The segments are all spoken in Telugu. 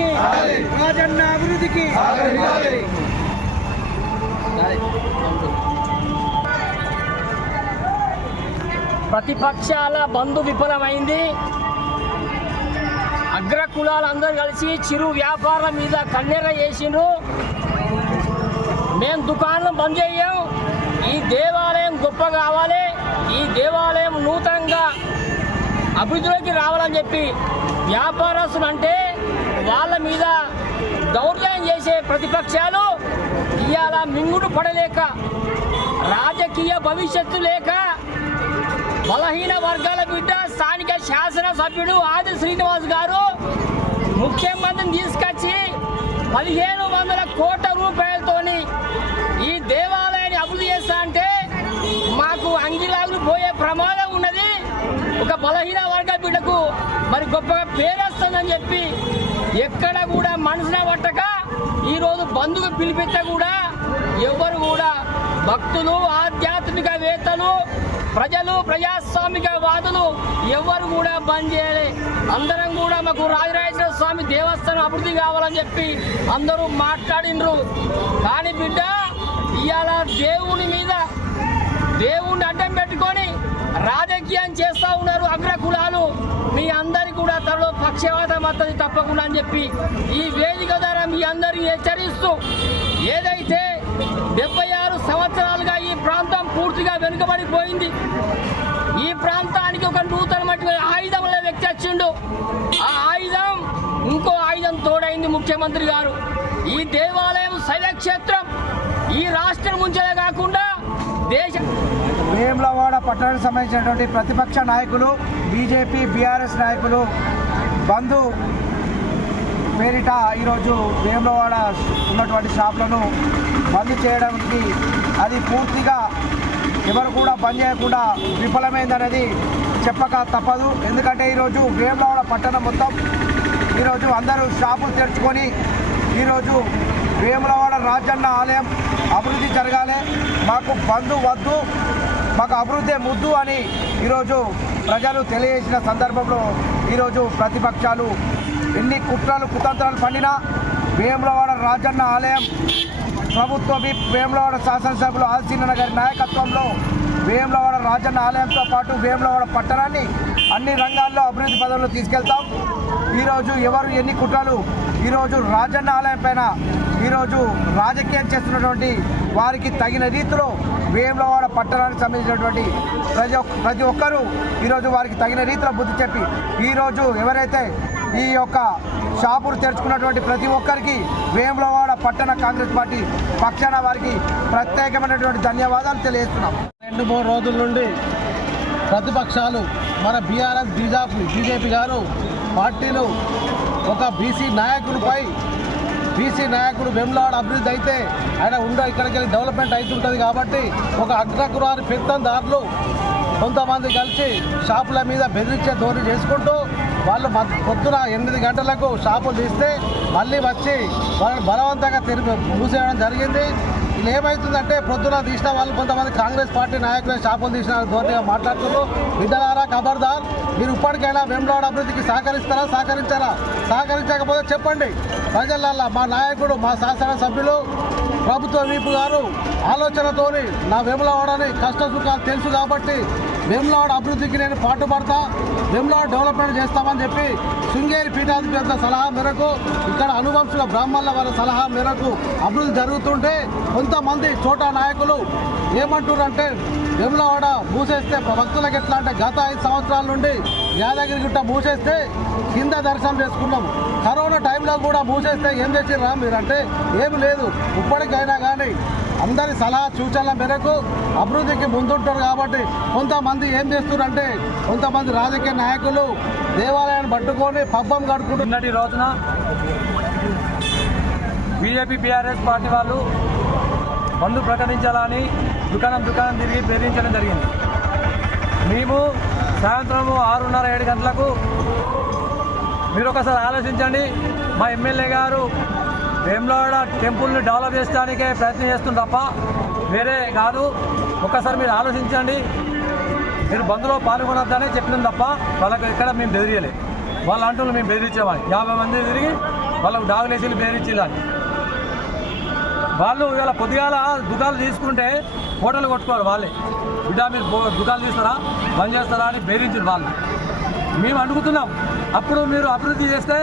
అభివృద్ధికి రాజన్న అభివృద్ధికి ప్రతిపక్షాల బంధు విఫలమైంది. అగ్ర కులాలందరూ కలిసి చిరు వ్యాపారం మీద కన్నెర చేసిండ్రు. మేము దుకాణం బంద్ చేయం, ఈ దేవాలయం గొప్ప కావాలి, ఈ దేవాలయం నూతనంగా అభివృద్ధిలోకి రావాలని చెప్పి వ్యాపారస్తులు అంటే వాళ్ళ మీద దౌర్జన్యం చేసే ప్రతిపక్షాలు ఇవాళ మింగుడు పడలేక, రాజకీయ భవిష్యత్తు లేక బలహీన వర్గాల బిడ్డ స్థానిక శాసనసభ్యుడు ఆది శ్రీనివాస్ గారు ముఖ్యమంత్రిని తీసుకొచ్చి 1500 కోట్ల రూపాయలతోని ఈ దేవాలయాన్ని అభివృద్ధి చేస్తా అంటే మాకు అంగిలాగులు పోయే ప్రమాదం ఉన్నది. ఒక బలహీన వర్గ బిడ్డకు మరి గొప్పగా పేరు వస్తుందని చెప్పి ఎక్కడ కూడా మనసున పట్టక ఈరోజు బంధుకు పిలిపిస్తే కూడా ఎవరు కూడా భక్తులు, ఆధ్యాత్మికవేత్తలు, ప్రజలు, ప్రజాస్వామిక వాదులు ఎవరు కూడా బంద్ చేయాలి. అందరం కూడా మాకు రాజరాజేశ్వర స్వామి దేవస్థానం అభివృద్ధి కావాలని చెప్పి అందరూ మాట్లాడినరు. కానీ బిడ్డ ఇవాళ దేవుని మీద దేవుణ్ణి అడ్డం పెట్టుకొని రాజకీయం చేస్తూ ఉన్నారు అగ్ర కులాలు. మీ అందరి కూడా త్వరలో పక్షవాతం వస్తుంది తప్పకుండా అని చెప్పి ఈ వేదిక ద్వారా మీ అందరినీ హెచ్చరిస్తూ, ఏదైతే 76 సంవత్సరాలుగా ఈ ప్రాంతం పూర్తిగా వెనుకబడిపోయింది, ఈ ప్రాంతానికి ఒక నూతనమైన ఆయుధం అనే వ్యక్తి వచ్చిండు. ఆ ఆయుధం ఇంకో ఆయుధం తోడైంది ముఖ్యమంత్రి గారు. ఈ దేవాలయం శైవక్షేత్రం ఈ రాష్ట్రం నుంచే కాకుండా వేములవాడ పట్టణానికి సంబంధించినటువంటి ప్రతిపక్ష నాయకులు, బీజేపీ, బీఆర్ఎస్ నాయకులు బంధు పేరిట ఈరోజు వేములవాడ ఉన్నటువంటి షాపులను బంద్ చేయడానికి అది పూర్తిగా ఎవరు కూడా బంద్ చేయకుండా విఫలమైందనేది చెప్పక తప్పదు. ఎందుకంటే ఈరోజు వేములవాడ పట్టణం మొత్తం ఈరోజు అందరూ షాపులు తెరుచుకొని ఈరోజు వేములవాడ రాజన్న ఆలయం అభివృద్ధి జరగాలి, మాకు బంధు వద్దు, మాకు అభివృద్ధి ముద్దు అని ఈరోజు ప్రజలు తెలియజేసిన సందర్భంలో ఈరోజు ప్రతిపక్షాలు ఎన్ని కుట్రలు కుతంత్రాలు పండినా వేములవాడ రాజన్న ఆలయం ప్రభుత్వ వేములవాడ శాసనసభ్యులు ఆల్సీనన్న గారి నాయకత్వంలో వేములవాడ రాజన్న ఆలయంతో పాటు వేములవాడ పట్టణాన్ని అన్ని రంగాల్లో అభివృద్ధి పదవుల్లో తీసుకెళ్తాం. ఈరోజు ఎవరు ఎన్ని కుట్రలు ఈరోజు రాజన్న ఆలయం పైన ఈరోజు రాజకీయం చేస్తున్నటువంటి వారికి తగిన రీతిలో వేములవాడ పట్టణానికి సంబంధించినటువంటి ప్రతి ఒక్కరూ ఈరోజు వారికి తగిన రీతిలో బుద్ధి చెప్పి ఈరోజు ఎవరైతే ఈ యొక్క షాపులు తెరుచుకున్నటువంటి ప్రతి ఒక్కరికి వేములవాడ పట్టణ కాంగ్రెస్ పార్టీ పక్షాన వారికి ప్రత్యేకమైనటువంటి ధన్యవాదాలు తెలియజేస్తున్నాం. 2-3 రోజుల నుండి ప్రతిపక్షాలు మన బీఆర్ఎస్, బీజేపీ గారు పార్టీలు ఒక బీసీ నాయకుడు వేములవాడ అభివృద్ధి అయితే ఆయన ఇక్కడికి వెళ్ళి డెవలప్మెంట్ అవుతుంటుంది కాబట్టి ఒక అగ్రకులారి పెత్తందారులు కొంతమంది కలిసి షాపుల మీద బెదిరించే ధోరణి చేసుకుంటూ వాళ్ళు పొద్దున 8 గంటలకు షాపులు తీస్తే మళ్ళీ వచ్చి వాళ్ళని బలవంతంగా మూసేయడం జరిగింది. ఇలా ఏమవుతుందంటే పొద్దున తీసిన వాళ్ళు కొంతమంది కాంగ్రెస్ పార్టీ నాయకులు షాపులు తీసిన ధోరణిగా మాట్లాడుతున్నారు. బిడ్డలారా ఖబర్దార్, మీరు ఇప్పటికైనా వేములవాడ అభివృద్ధికి సహకరించారా? సహకరించకపోతే చెప్పండి. ప్రజలల్లా మా నాయకుడు, మా శాసనసభ్యులు, ప్రభుత్వ వీపు గారు ఆలోచనతోని నా వేములవాడని కష్ట సుఖాలు తెలుసు కాబట్టి వేములవాడ అభివృద్ధికి నేను పాటుపడతా, వేములవాడ డెవలప్మెంట్ చేస్తామని చెప్పి శృంగేరి పీఠాధిపతుల సలహా మేరకు, ఇక్కడ అనువంశుల బ్రాహ్మణుల వాళ్ళ సలహా మేరకు అభివృద్ధి జరుగుతుంటే కొంతమంది చోటా నాయకులు ఏమంటారంటే వేములవాడ మూసేస్తే భక్తులకు ఎట్లా అంటే గత 5 సంవత్సరాల నుండి యాదగిరి గుట్ట మూసేస్తే కింద దర్శనం చేసుకున్నాము. కరోనా టైంలో కూడా మూసేస్తే ఏం చేసిర్రా మీరంటే ఏమి లేదు. ఇప్పటికైనా కానీ అందరి సలహా సూచనల మేరకు అభివృద్ధికి ముందుంటారు కాబట్టి కొంతమంది ఏం చేస్తున్నారంటే కొంతమంది రాజకీయ నాయకులు దేవాలయాన్ని పట్టుకొని పబ్బం గడుపుకుంటున్నటి రోజున బీజేపీ, బీఆర్ఎస్ పార్టీ వాళ్ళు బంద్ ప్రకటించాలని దుకాణం తిరిగి బెదిరించడం జరిగింది. మేము సాయంత్రం 6:30-7 గంటలకు మీరు ఒకసారి ఆలోచించండి. మా ఎమ్మెల్యే గారు వేములవాడ టెంపుల్ని డెవలప్ చేయడానికే ప్రయత్నం చేస్తుంది తప్ప వేరే కాదు. ఒక్కసారి మీరు ఆలోచించండి. మీరు బంద్లో పాల్గొనొద్దని చెప్పినాం తప్ప వాళ్ళకి ఎక్కడ మేము బెదిరియలేదు. వాళ్ళ అంటూ మేము బెదిరించేవాళ్ళం. 50 మంది తిరిగి వాళ్ళకు డామినేషన్ బెదిరించాలని. వాళ్ళు ఇవాళ పొద్దుగాల దుకాణాలు తీసుకుంటే ఫోటోలు కొట్టుకోరు వాళ్ళే. బిడ్డ మీరు దుకాణాలు తీస్తారా, బంద్ చేస్తారా అని బెదిరించారు వాళ్ళు. మేము అడుగుతున్నాం, అప్పుడు మీరు అభివృద్ధి చేస్తే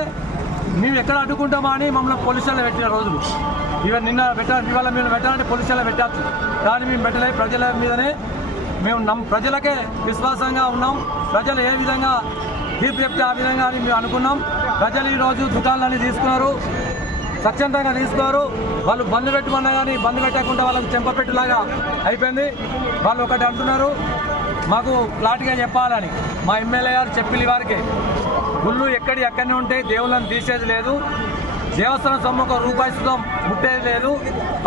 మేము ఎక్కడ అడ్డుకుంటామా అని మమ్మల్ని పోలీస్ స్టేషన్లో పెట్టిన రోజులు. ఇవాళ నిన్న ఇవాళ మేము పెట్టాలంటే పోలీస్ స్టేషన్లో పెట్టచ్చు, కానీ మేము పెట్టలేదు. ప్రజల మీదనే మేము ప్రజలకే విశ్వాసంగా ఉన్నాం. ప్రజలు ఏ విధంగా తీర్పు చెప్తే ఆ విధంగా అని మేము అనుకున్నాం. ప్రజలు ఈరోజు దుకాణాలన్నీ తీసుకున్నారు, స్వచ్ఛందంగా తీసుకున్నారు. వాళ్ళు బంద్ పెట్టుకున్నా కానీ బంద్ పెట్టకుండా వాళ్ళకు చెంపపెట్టులాగా అయిపోయింది. వాళ్ళు ఒకటి అంటున్నారు, మాకు ఫ్లాట్గా చెప్పాలని. మా ఎమ్మెల్యే గారు చెప్పిన వారికి గుళ్ళు ఎక్కడనే ఉంటే దేవుళ్ళని తీసేది లేదు, దేవస్థానం సొమ్ము ₹1 సుతం ముట్టేది లేదు.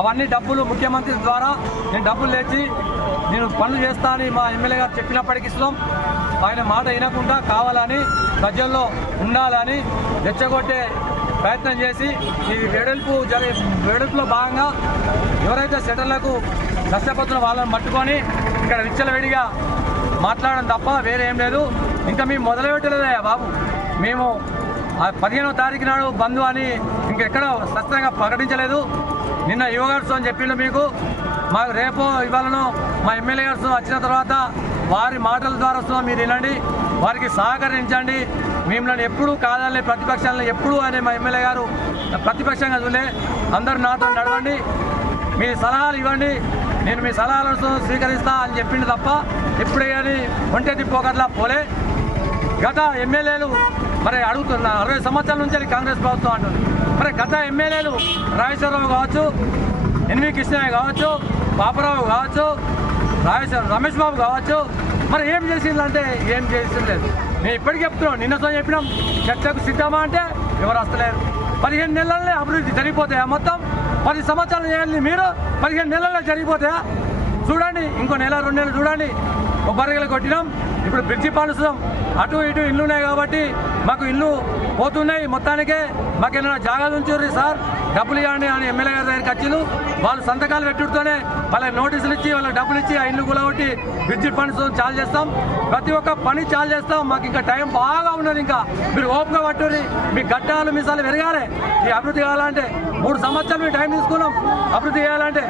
అవన్నీ డబ్బులు ముఖ్యమంత్రి ద్వారా నేను డబ్బులు తెచ్చి నేను పనులు చేస్తా అని మా ఎమ్మెల్యే గారు చెప్పినప్పటికీ ఇస్తాం. ఆయన మాట వినకుండా కావాలని ప్రజల్లో ఉండాలని రెచ్చగొట్టే ప్రయత్నం చేసి ఈ వెడల్పులో భాగంగా ఎవరైతే సెటర్లకు నష్టపోతున్న వాళ్ళని పట్టుకొని ఇక్కడ విచ్చలవిడిగా మాట్లాడడం తప్ప వేరే ఏం లేదు. ఇంకా మేము మొదలుపెట్టలేదే బాబు. మేము 15వ తారీఖు నాడు బంద్ అని ఇంకెక్కడ స్పష్టంగా ప్రకటించలేదు. నిన్న యువగార్స్ అని చెప్పిండు మీకు. మాకు రేపు ఇవాళను మా ఎమ్మెల్యే గారు వచ్చిన తర్వాత వారి మాటల ద్వారా మీరు వినండి, వారికి సహకరించండి. మిమ్మల్ని ఎప్పుడూ కాదని ప్రతిపక్షాలను ఎప్పుడూ అనే మా ఎమ్మెల్యే గారు ప్రతిపక్షంగా చూలే. అందరూ నాతో నడవండి, మీ సలహాలు ఇవ్వండి, నేను మీ సలహాలను స్వీకరిస్తా అని చెప్పింది తప్ప ఎప్పుడే కానీ ఒంటె తిప్పుకోకట్లా పోలే. గత ఎమ్మెల్యేలు మరి అడుగుతున్నా 60 సంవత్సరాల నుంచి కాంగ్రెస్ ప్రభుత్వం అంటుంది. మరి గత ఎమ్మెల్యేలు రాజేశ్వరరావు కావచ్చు, ఎన్వి కృష్ణయ్య కావచ్చు, పాపరావు కావచ్చు, రమేష్ బాబు కావచ్చు, మరి ఏం చేసిందంటే ఏం చేసింది. మేము ఇప్పటికీ చెప్తున్నాం, నిన్నతో చెప్పినాం చర్చకు సిద్ధమా అంటే ఎవరు వస్తలేరు. 15 నెలలనే అభివృద్ధి జరిగిపోతాయా? మొత్తం 10 సంవత్సరాలు చేయాలి మీరు, 15 నెలల్లో జరిగిపోతాయా? చూడండి, ఇంకో నెల 2 నెలలు చూడండి. కొబ్బరిగలు కొట్టినాం, ఇప్పుడు బ్రిడ్జి పాలుస్తాం. అటు ఇటు ఇల్లు ఉన్నాయి కాబట్టి మాకు ఇల్లు పోతున్నాయి. మొత్తానికే మాకు ఏమైనా జాగాలు ఉంచుర్రి సార్, డబ్బులు ఇవ్వండి అని ఎమ్మెల్యే గారి దగ్గరికి వచ్చిండు. వాళ్ళు సంతకాలు పెట్టుడుతోనే వాళ్ళకి నోటీసులు ఇచ్చి వాళ్ళకి డబ్బులు ఇచ్చి ఆ ఇల్లు కూలగొట్టి బ్రిడ్జి పనులు చాలు చేస్తాం. ప్రతి ఒక్క పని చాలు చేస్తాం. మాకు ఇంకా టైం బాగా ఉన్నది. ఇంకా మీరు ఓపిక పట్టుర్రి, మీ గట్టాలు మీసాలు పెరగాలి. ఈ అభివృద్ధి కావాలంటే 3 సంవత్సరాలు మేము టైం తీసుకున్నాం అభివృద్ధి చేయాలంటే.